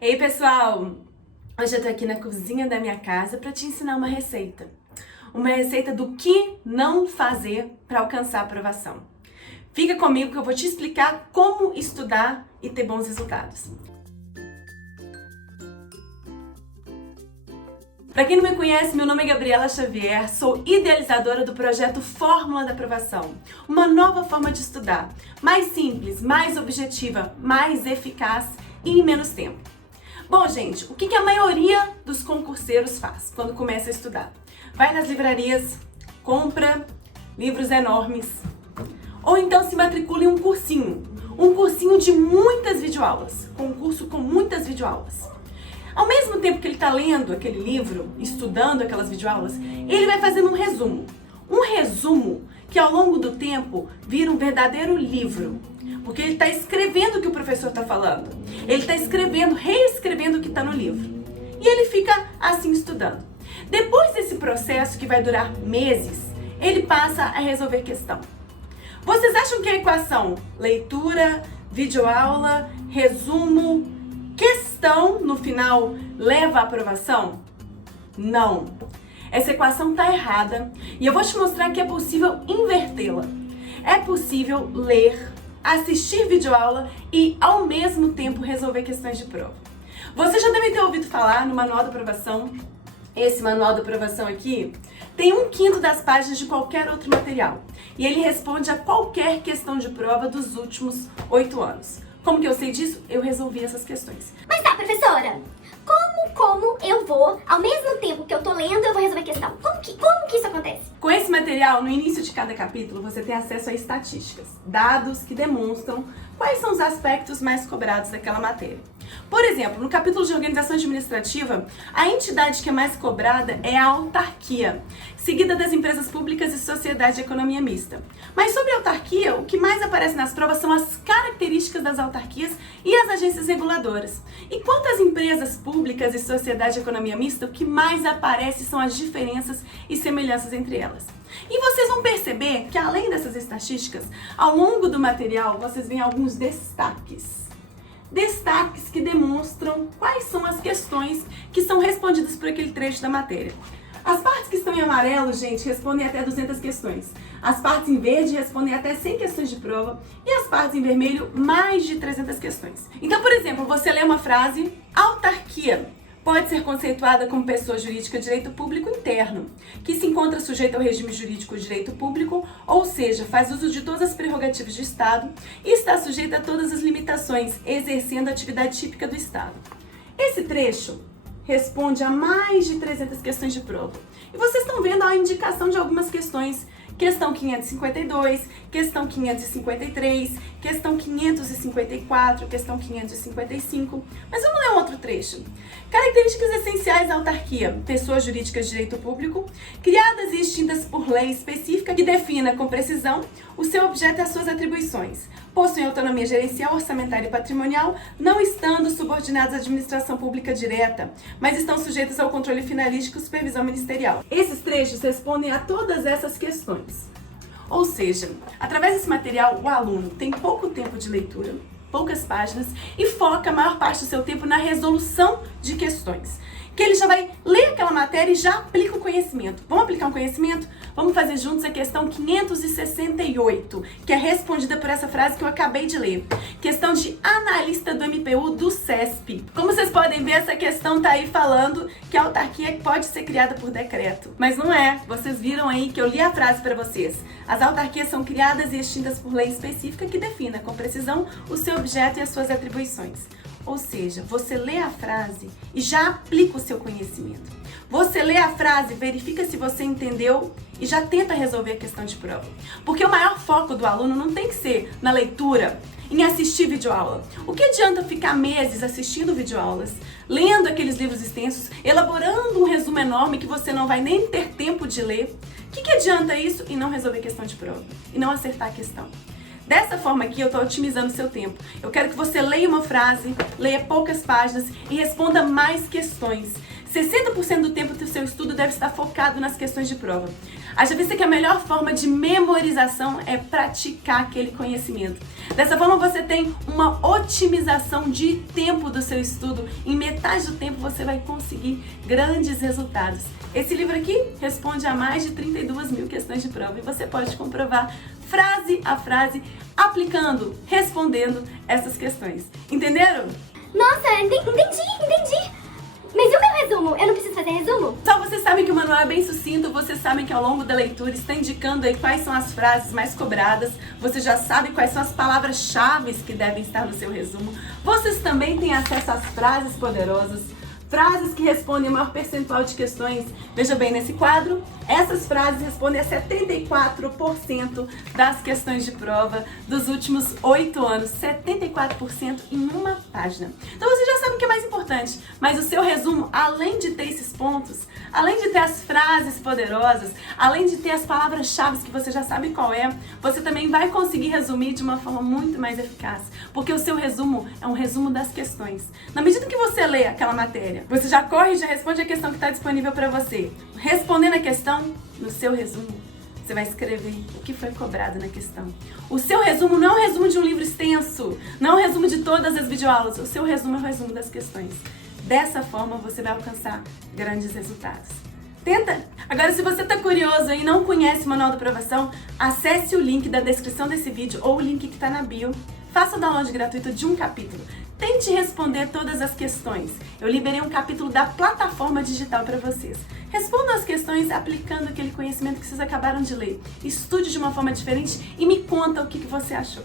Ei pessoal, hoje eu tô aqui na cozinha da minha casa para te ensinar uma receita. Uma receita do que não fazer para alcançar a aprovação. Fica comigo que eu vou te explicar como estudar e ter bons resultados. Para quem não me conhece, meu nome é Gabriela Xavier, sou idealizadora do projeto Fórmula da Aprovação, uma nova forma de estudar, mais simples, mais objetiva, mais eficaz e em menos tempo. Bom, gente, o que a maioria dos concurseiros faz quando começa a estudar? Vai nas livrarias, compra livros enormes, ou então se matricula em um cursinho de muitas videoaulas, um curso com muitas videoaulas. Ao mesmo tempo que ele está lendo aquele livro, estudando aquelas videoaulas, ele vai fazendo um resumo que ao longo do tempo vira um verdadeiro livro. Porque ele está escrevendo o que o professor está falando. Ele está escrevendo, reescrevendo o que está no livro. E ele fica assim estudando. Depois desse processo, que vai durar meses, ele passa a resolver questão. Vocês acham que a equação leitura, videoaula, resumo, questão no final leva à aprovação? Não. Essa equação está errada e eu vou te mostrar que é possível invertê-la. É possível ler, assistir videoaula e, ao mesmo tempo, resolver questões de prova. Você já deve ter ouvido falar no Manual da Aprovação. Esse Manual da Aprovação aqui tem 1/5 das páginas de qualquer outro material. E ele responde a qualquer questão de prova dos últimos 8 anos. Como que eu sei disso? Eu resolvi essas questões. Mas tá, professora, como eu vou, ao mesmo tempo que eu tô lendo, eu vou resolver a questão? Como que isso acontece? Com esse material, no início de cada capítulo, você tem acesso a estatísticas, dados que demonstram quais são os aspectos mais cobrados daquela matéria. Por exemplo, no capítulo de organização administrativa, a entidade que é mais cobrada é a autarquia, seguida das empresas públicas e sociedade de economia mista. Mas sobre a autarquia, o que mais aparece nas provas são as características das autarquias e as agências reguladoras. E quanto às empresas públicas e sociedade de economia mista, o que mais aparece são as diferenças e semelhanças entre elas. E vocês vão perceber que, além dessas estatísticas, ao longo do material, vocês veem alguns destaques que demonstram quais são as questões que são respondidas por aquele trecho da matéria. As partes que estão em amarelo, gente, respondem até 200 questões. As partes em verde respondem até 100 questões de prova. E as partes em vermelho, mais de 300 questões. Então, por exemplo, você lê uma frase: autarquia pode ser conceituada como pessoa jurídica de direito público interno, que se encontra sujeita ao regime jurídico de direito público, ou seja, faz uso de todas as prerrogativas do Estado e está sujeita a todas as limitações, exercendo a atividade típica do Estado. Esse trecho responde a mais de 300 questões de prova. E vocês estão vendo a indicação de algumas questões. Questão 552, questão 553, questão 554, questão 555. Mas vamos ler um outro trecho. Características essenciais da autarquia: pessoas jurídicas de direito público, criadas e extintas por lei específica que defina com precisão o seu objeto e as suas atribuições. Possuem autonomia gerencial, orçamentária e patrimonial, não estando subordinados à administração pública direta, mas estão sujeitos ao controle finalístico e supervisão ministerial. Esses trechos respondem a todas essas questões. Ou seja, através desse material, o aluno tem pouco tempo de leitura, poucas páginas, e foca a maior parte do seu tempo na resolução de questões. Que ele já vai ler aquela matéria e já aplica o conhecimento. Vamos aplicar um conhecimento? Vamos fazer juntos a questão 568, que é respondida por essa frase que eu acabei de ler. Questão de analista do MPU do CESP. Como vocês podem ver, essa questão tá aí falando que a autarquia pode ser criada por decreto. Mas não é. Vocês viram aí que eu li a frase para vocês. As autarquias são criadas e extintas por lei específica que defina com precisão o seu objeto e as suas atribuições. Ou seja, você lê a frase e já aplica o seu conhecimento. Você lê a frase, verifica se você entendeu e já tenta resolver a questão de prova. Porque o maior foco do aluno não tem que ser na leitura, em assistir videoaula. O que adianta ficar meses assistindo videoaulas, lendo aqueles livros extensos, elaborando um resumo enorme que você não vai nem ter tempo de ler? O que adianta isso e não resolver a questão de prova? E não acertar a questão? Dessa forma aqui, eu estou otimizando o seu tempo. Eu quero que você leia uma frase, leia poucas páginas e responda mais questões. 60% do tempo do seu estudo deve estar focado nas questões de prova. Haja vista que a melhor forma de memorização é praticar aquele conhecimento. Dessa forma você tem uma otimização de tempo do seu estudo. Em metade do tempo você vai conseguir grandes resultados. Esse livro aqui responde a mais de 32 mil questões de prova e você pode comprovar frase a frase, aplicando, respondendo essas questões. Entenderam? Nossa, entendi. Mas e o meu resumo? Eu não preciso fazer resumo? Só vocês sabem que o manual é bem sucinto, vocês sabem que ao longo da leitura está indicando aí quais são as frases mais cobradas, você já sabe quais são as palavras-chave que devem estar no seu resumo. Vocês também têm acesso às frases poderosas, frases que respondem o maior percentual de questões. Veja bem, nesse quadro, essas frases respondem a 74% das questões de prova dos últimos 8 anos. 74% em uma página. Então você já sabe o que é mais importante, mas o seu resumo, além de ter esses pontos, além de ter as frases poderosas, além de ter as palavras-chave que você já sabe qual é, você também vai conseguir resumir de uma forma muito mais eficaz, porque o seu resumo é um resumo das questões. Na medida que você lê aquela matéria, você já corre e já responde a questão que está disponível para você. Respondendo a questão, no seu resumo, você vai escrever o que foi cobrado na questão. O seu resumo não é um resumo de um livro extenso, não é um resumo de todas as videoaulas. O seu resumo é um resumo das questões. Dessa forma, você vai alcançar grandes resultados. Tenta! Agora, se você está curioso e não conhece o Manual da Aprovação, acesse o link da descrição desse vídeo ou o link que está na bio. Faça o download gratuito de um capítulo. Tente responder todas as questões. Eu liberei um capítulo da plataforma digital para vocês. Respondam as questões aplicando aquele conhecimento que vocês acabaram de ler. Estude de uma forma diferente e me conta o que você achou.